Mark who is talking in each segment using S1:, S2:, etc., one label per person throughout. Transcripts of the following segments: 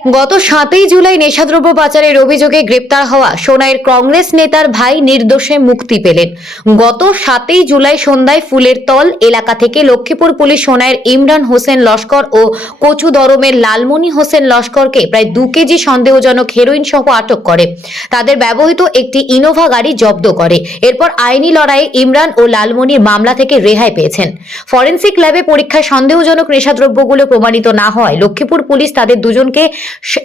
S1: গত সাতই জুলাই নেশাদ্রব্য পাচারের অভিযোগে গ্রেপ্তার হওয়া সোনাইয়ের কংগ্রেস নেতার ভাই নির্দোষে মুক্তি পেলেন। গত সাতই জুলাই সন্ধ্যায় ফুলের তল এলাকা থেকে লক্ষ্মীপুর পুলিশ সোনাইয়ের ইমরান হোসেন লস্কর ও কচু দরমের লালমনি হোসেন লস্করকে প্রায় দু কেজি সন্দেহজনক হেরোইন সহ আটক করে। তাদের ব্যবহৃত একটি ইনোভা গাড়ি জব্দ করে। এরপর আইনি লড়াইয়ে ইমরান ও লালমনির মামলা থেকে রেহাই পেয়েছেন। ফরেন্সিক ল্যাবে পরীক্ষায় সন্দেহজনক নেশাদ্রব্যগুলো প্রমাণিত না হওয়ায় লক্ষ্মীপুর পুলিশ তাদের দুজনকে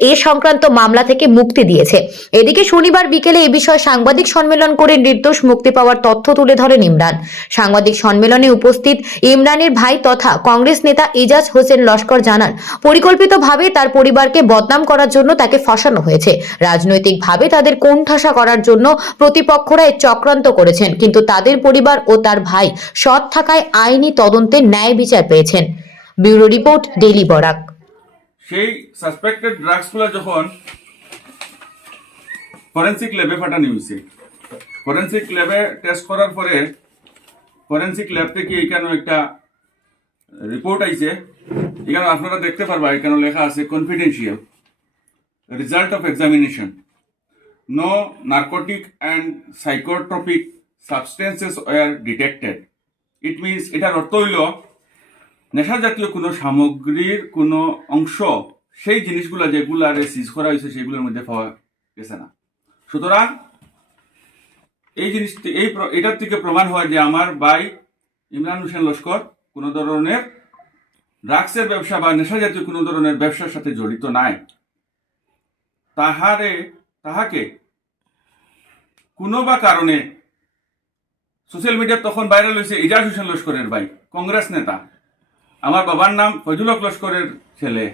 S1: এ সংক্রান্ত মামলা থেকে মুক্তি দিয়েছে। এদিকে শনিবার বিকেলে এ বিষয়ে সাংবাদিক সম্মেলন করে নির্দোষ মুক্তি পাওয়ার তথ্য তুলে ধরেন ইমরান। সাংবাদিক সম্মেলনে উপস্থিত ইমরানের ভাই তথা কংগ্রেস নেতা ইজাজ হোসেন লস্কর জানান, পরিকল্পিতভাবে তার পরিবারকে বদনাম করার জন্য তাকে ফাঁসানো হয়েছে। রাজনৈতিকভাবে তাদের কোণঠাসা করার জন্য প্রতিপক্ষরা এর চক্রান্ত করেছেন, কিন্তু তাদের পরিবার ও তার ভাই সৎ থাকায় আইনি তদন্তে ন্যায় বিচার পেয়েছেন। Bureau report, daily Barak.
S2: সেই সাসপেক্টেড ড্রাগসগুলো যখন ফরেন্সিক ল্যাবে পাঠানো হয়েছে। ফরেন্সিক ল্যাবে টেস্ট করার পরে ফরেন্সিক ল্যাব থেকে এখানে একটা রিপোর্ট আইছে। এখানে আপনারা দেখতে পারবা এখানে লেখা আছে confidential result of examination no narcotic and psychotropic substances were detected it means এটার অর্থ হইল নেশা জাতীয় কোনো সামগ্রীর কোনো অংশ, সেই জিনিসগুলো যেগুলো সিজ করা হয়েছে, সেগুলোর মধ্যে পাওয়া গেছে না। সুতরাং এই জিনিসটি, এই এটার থেকে প্রমাণ হয় যে আমার ভাই ইমরান হোসেন লস্কর কোনো ধরনের ড্রাগসের ব্যবসা বা নেশা জাতীয় কোনো ধরনের ব্যবসার সাথে জড়িত নাই। তাহারে, তাহাকে কোনো বা কারণে সোশ্যাল মিডিয়া তখন ভাইরাল হয়েছে ইজাজ হোসেন লস্করের ভাই, কংগ্রেস নেতা। আমার বাবার নাম ফজল হক লস্করের ছেলে।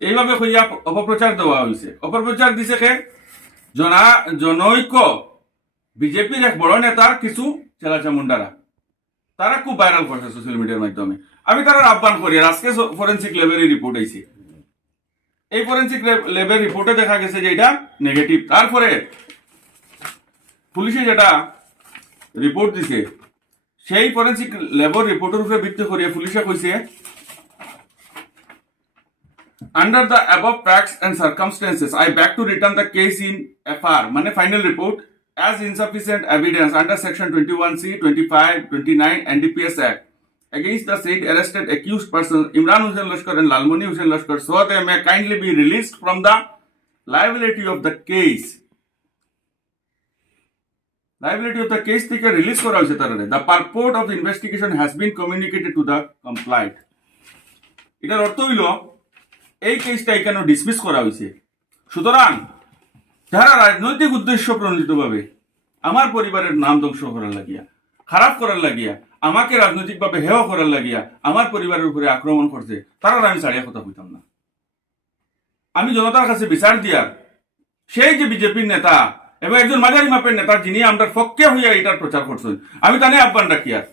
S2: এইভাবে হইয়া অপপ্রচার দেওয়া হয়েছে অপপ্রচার দিছে কে? জনা, জনৈক বিজেপির এক বড় নেতার কিছু চেলাচামুন্ডারা তারা খুব ভাইরাল করছে সোশ্যাল মিডিয়ার মাধ্যমে। আমি তারা আহ্বান করি আজকে ফরেন্সিক লেভেলের রিপোর্ট আইছে। এই ফরেন্সিক লেভেল রিপোর্টে দেখা গেছে যে এটা নেগেটিভ তারপরে পুলিশে যেটা রিপোর্ট দিছে সেই ফরেন্সিক ল্যাবর রিপোর্টের উপরে ভিত্তি করিয়া পুলিশে কইছে Under the above facts and circumstances, I beg to return the case in FR, মানে final report, as insufficient evidence under section 21C, 25, 29 NDPS Act against the said arrested accused persons Imran Hussain Lashkar and Lalmoni Hussain Lashkar, so they may kindly be released from the liability of the case. Liability of the case থেকে release করা হয়েছে তারা the purport of the investigation has been communicated to the complainant এটার অর্থ হইল, এই কেসটা এখানে ডিসমিস করা হয়েছে। সুতরাং যারা রাজনৈতিক উদ্দেশ্য প্রণোদিতভাবে আমার পরিবারের নাম ধ্বংস করার লাগিয়া, খারাপ করার লাগিয়া, আমাকে রাজনৈতিকভাবে হেয় করার লাগিয়া আমার পরিবারের উপরে আক্রমণ করছে তারা আমি ছাড়িয়া কথা হইতাম না। আমি জনতার কাছে বিচার দিয়া সেই যে বিজেপির নেতা এবং একজন মাঝারি মাপের নেতা যিনি আমরা পক্ষে হইয়া এটার প্রচার করছেন আমি তানে আহ্বান রাখি আর।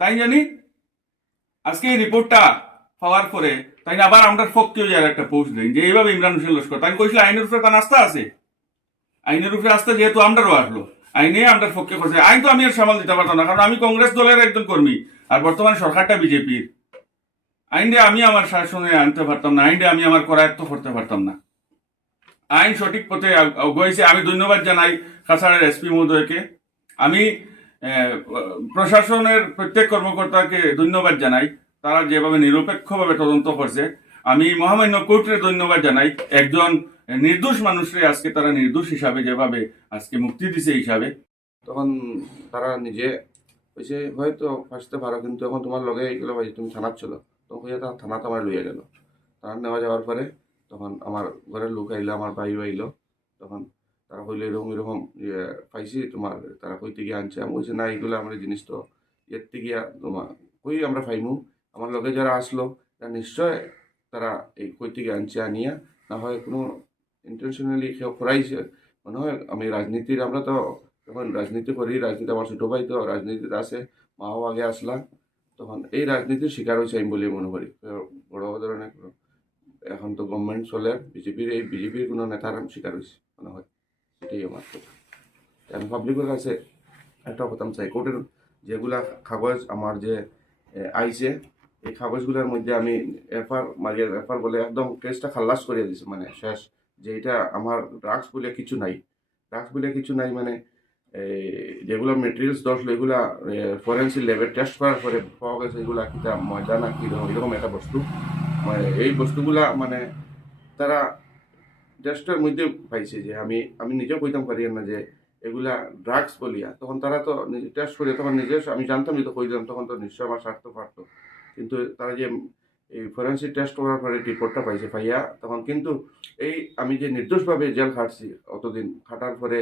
S2: তাই জানি? আজকে এই রিপোর্টটা পাওয়ার পরে তাই আবার আমরা পক্ষে হইয়া একটা পোস্ট দেন যে এইভাবে ইমরান হোসেন লস্কর। তাই কইছিল আইনের উপরে তার আস্থা আছে। আইনের উপরে আস্থা যেহেতু আমরাও আসলো, আইনে আমরা পক্ষে করছে। আইন তো আমি আর সামাল দিতে পারতাম না, কারণ আমি কংগ্রেস দলের একজন কর্মী, আর বর্তমানে সরকারটা বিজেপির। আইনটা আমি আমার শাসনে আনতে পারতাম না আইনটা আমি আমার করায়ত্ত করতে পারতাম না। আইন সঠিক পথে আগ- আগুয়াইছে আমি ধন্যবাদ জানাই কাছাড়ের এসপি মহোদয়কে। আমি প্রশাসনের প্রত্যেক কর্মকর্তাকে ধন্যবাদ জানাই। তারা যেভাবে নিরপেক্ষভাবে তদন্ত করছে আমি মহামান্য কোর্টের ধন্যবাদ জানাই। একজন নির্দোষ মানুষরে আজকে তারা নির্দোষ হিসাবে যেভাবে আজকে মুক্তি দিছে হিসাবে
S3: তখন তারা নিজে কইছে হয়তো ফাঁসতে পারো কিন্তু এখন তোমার লগে গেলো ভাই তুমি থানাত চলো তখন তারা থানাত আমার লইয়া গেল থানা নেওয়া যাওয়ার পরে তখন আমার ঘরের লোক আইলো, আমার ভাইও আইলো। তখন তারা কইলো, এরকম এরকম ইয়ে পাইছি, তোমার তারা কইতে গিয়ে আনছে। আমি বলছি, না এইগুলো আমার জিনিস তো ইয়ের থেকে তোমার কই আমরা পাইমু? আমার লগে যারা আসলো, তারা নিশ্চয় তারা এই কই থেকে আনছে, আনিয়া। না হয় কোনো ইন্টেনশনালি কেউ করাইছে মনে হয় আমি রাজনীতির, আমরা তো তখন রাজনীতি করি, রাজনীতি আমার ছোটো ভাই তো, রাজনীতিতে আছে মাও আগে আসলাম। তখন এই রাজনীতির শিকার হয়েছে আমি বলে মনে করি। বড় ধরনের এখন তো গভর্নমেন্ট চলে বিজেপির এই বিজেপির কোনো নেতার শিকার হয়েছে মনে হয় সেটাই আমার কথা আমি পাবলিকের কাছে একটা কথা চাই। কোর্টের যেগুলা কাগজ আমার যে আইছে এই কাগজগুলোর মধ্যে আমি এফআর মারিয়া এফআর বলে একদম কেসটা খাল্লাস করে দিছে মানে শেষ। যে এটা আমার ড্রাগস বলে কিছু নাই। ড্রাগস বলে কিছু নাই মানে এই যেগুলো মেটেরিয়ালস দশলো এগুলা ফরেন্সিক ল্যাবে টেস্ট করার পরে পাওয়া গেছে এগুলা কিতা ময়দা না কি রকম এরকম একটা বস্তু। মানে এই বস্তুগুলা মানে তারা টেস্টের মধ্যে পাইছে যে আমি আমি নিজেও কইতাম পারি না যে এগুলা ড্রাগস বলিয়া। তখন তারা তো টেস্ট করে তখন নিজে আমি জানতাম যে তো কই দিলাম, তখন তো নিশ্চয় আমার স্বার্থ পারতো। কিন্তু তারা যে এই ফরেন্সিক টেস্ট করার পরে রিপোর্টটা পাইছে পাইয়া, তখন কিন্তু এই আমি যে নির্দোষভাবে জেল খাটছি অতদিন, খাটার পরে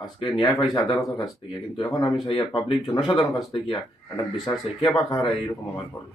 S3: আজকে ন্যায় পাইছে আদালতের কাছ থেকে। কিন্তু এখন আমি সেই পাবলিক জনসাধারণের কাছ থেকে একটা বিচার চাই, কে বা কারা এইরকম আমার করল?